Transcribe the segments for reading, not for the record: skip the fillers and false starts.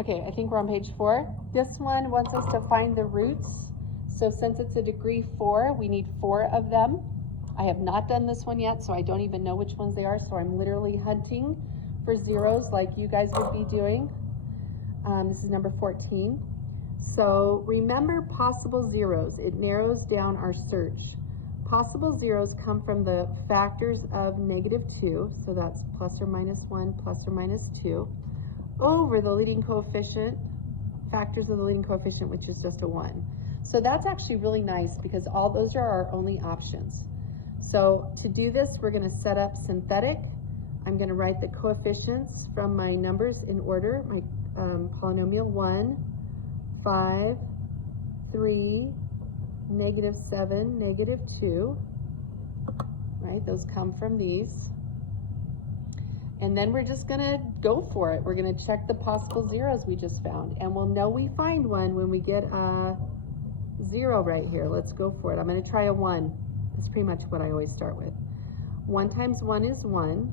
Okay, I think we're on page 4. This one wants us to find the roots. So since it's a degree 4, we need 4 of them. I have not done this one yet, so I don't even know which ones they are. So I'm literally hunting for zeros like you guys would be doing. This is number 14. So remember possible zeros. It narrows down our search. Possible zeros come from the factors of -2, so that's plus or minus 1, plus or minus 2, over the leading coefficient, factors of the leading coefficient, which is just a 1. So that's actually really nice because all those are our only options. So to do this, we're going to set up synthetic. I'm going to write the coefficients from my numbers in order. My polynomial 1, 5, 3, -7, -2, right? Those come from these. And then we're just gonna go for it. We're gonna check the possible zeros we just found. And we'll know we find one when we get a 0 right here. Let's go for it. I'm gonna try a 1. That's pretty much what I always start with. 1 times 1 is 1.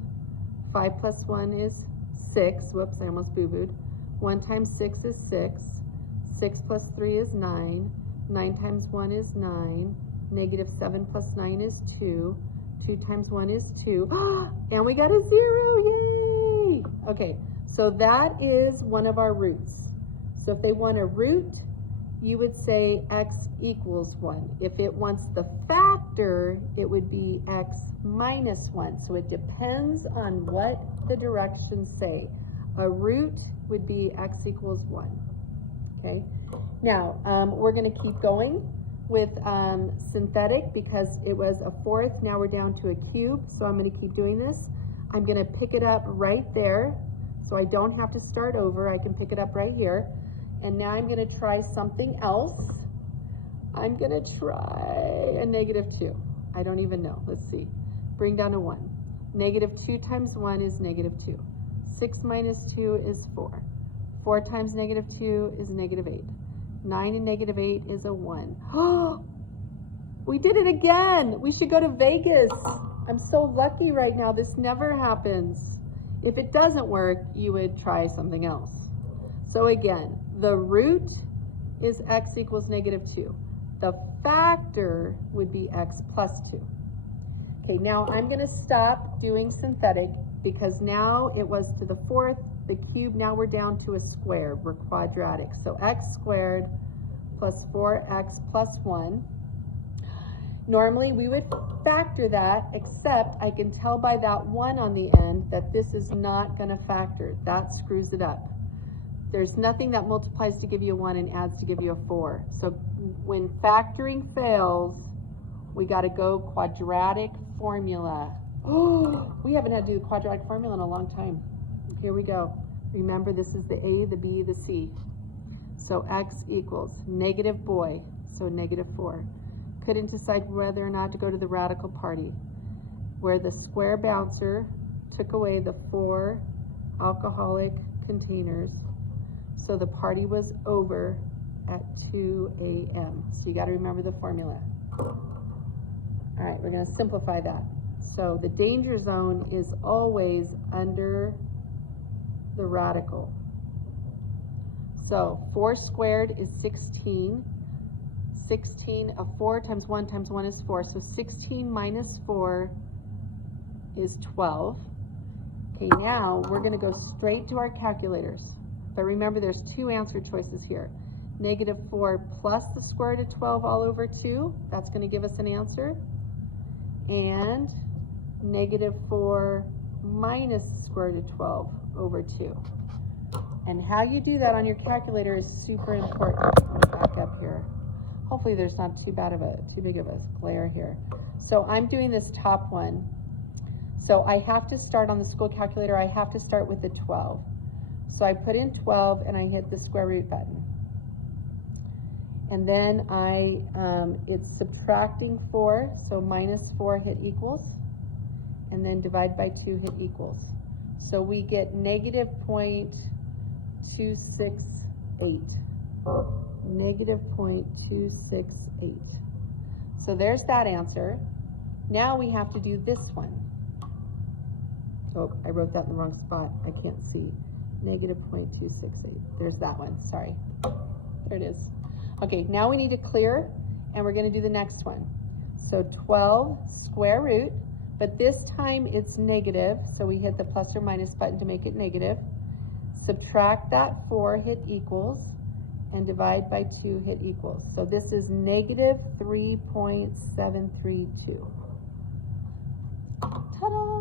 5 plus 1 is 6. Whoops, I almost boo-booed. 1 times 6 is 6. 6 plus 3 is 9. 9 times 1 is 9. -7 plus 9 is 2. 2 times 1 is 2. And we got a 0, yay! Okay, so that is one of our roots. So if they want a root, you would say x equals 1. If it wants the factor, it would be x minus 1. So it depends on what the directions say. A root would be x equals 1. Okay, now we're going to keep going with synthetic because it was a 4th. Now we're down to a cube, so I'm going to keep doing this. I'm going to pick it up right there, so I don't have to start over. I can pick it up right here. And now I'm going to try something else. I'm going to try a -2. I don't even know. Let's see. Bring down a 1. -2 times 1 is -2. 6 minus 2 is 4. 4 times -2 is -8. 9 and -8 is a 1. Oh, we did it again. We should go to Vegas. I'm so lucky right now. This never happens. If it doesn't work, you would try something else. So again, the root is x equals -2. The factor would be x plus 2. Okay, now I'm going to stop doing synthetic because now it was to the 4th, the cube, now we're down to a square. We're quadratic. So x squared plus 4x plus 1. Normally we would factor that, except I can tell by that 1 on the end that this is not going to factor. That screws it up. There's nothing that multiplies to give you a 1 and adds to give you a 4. So when factoring fails, we got to go quadratic formula. Oh, we haven't had to do a quadratic formula in a long time. Here we go. Remember, this is the A, the B, the C. So x equals negative boy, so -4. Couldn't decide whether or not to go to the radical party, where the square bouncer took away the 4 alcoholic containers. So the party was over at 2 a.m. So you got to remember the formula. All right, we're going to simplify that. So the danger zone is always under the radical. So 4 squared is 16. 16 of 4 times 1 times 1 is 4. So 16 minus 4 is 12. Okay, now we're going to go straight to our calculators. But remember, there's 2 answer choices here. -4 plus the square root of 12 all over 2. That's going to give us an answer. And -4 minus the square root of 12 over 2. And how you do that on your calculator is super important. Let me back up here. Hopefully there's not too big of a glare here. So I'm doing this top one. So I have to start on the school calculator. I have to start with the 12. So I put in 12 and I hit the square root button. And then it's subtracting 4. So -4 hit equals. And then divide by 2 hit equals. So we get -0.268. -0.268. So there's that answer. Now we have to do this one. Oh, I wrote that in the wrong spot. I can't see. negative 0.268. There's that one, sorry. There it is. Okay, now we need to clear, and we're gonna do the next one. So 12 square root, but this time it's negative, so we hit the plus or minus button to make it negative. Subtract that 4, hit equals, and divide by 2, hit equals. So this is negative 3.732. Ta-da!